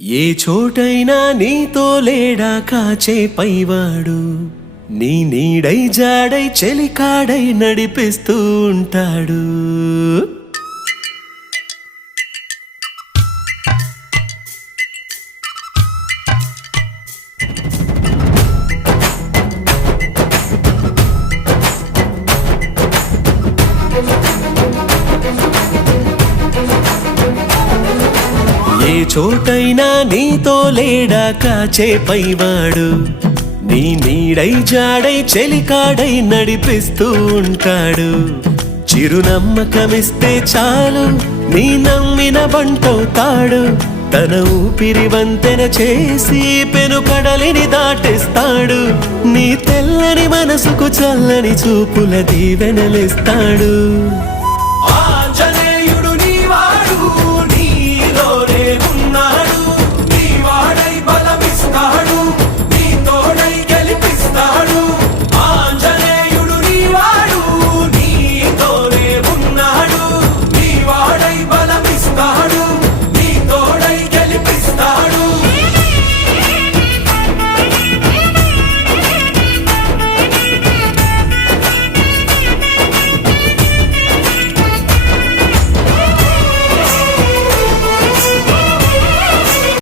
ఏ చోటైనా నీతో లేడా కాచే పైవాడు, నీ నీడై జాడై చెలికాడై నడిపిస్తూ ఉంటాడు. ఏ చోటైనా నీతో లేడా కాచే పైవాడు, నీ నీడై జాడై చెలికాడై నడిపిస్తూ ఉంటాడు. చిరునమ్మకమిస్తే చాలు నీ నమ్మిన బంటవుతాడు. తన ఊపిరి వంతెన చేసి పెను కడలిని దాటిస్తాడు. నీ తెల్లని మనసుకు చల్లని చూపుల దీవెనలిస్తాడు.